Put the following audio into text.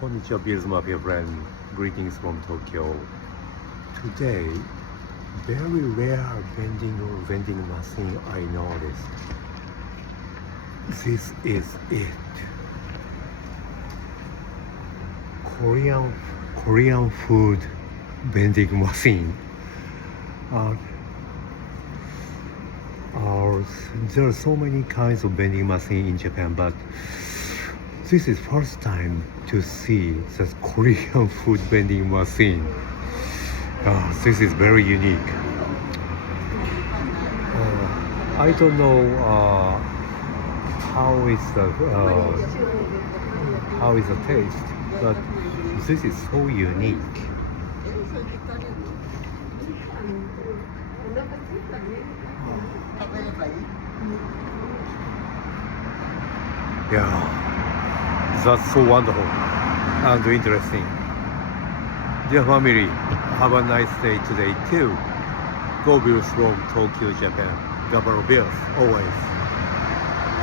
Konnichiwa, Bills Mafia friend. Greetings from Tokyo. Today, very rare vending machine I noticed. This is it. Korean food vending machine. There are so many kinds of vending machine in Japan, but this is first time to see the Korean food vending machine. This is very unique. I don't know how is the taste, but this is so unique. Yeah, that's so wonderful and interesting. Dear family, have a nice day today too. Go Bills from Tokyo, Japan. Go Bills, always.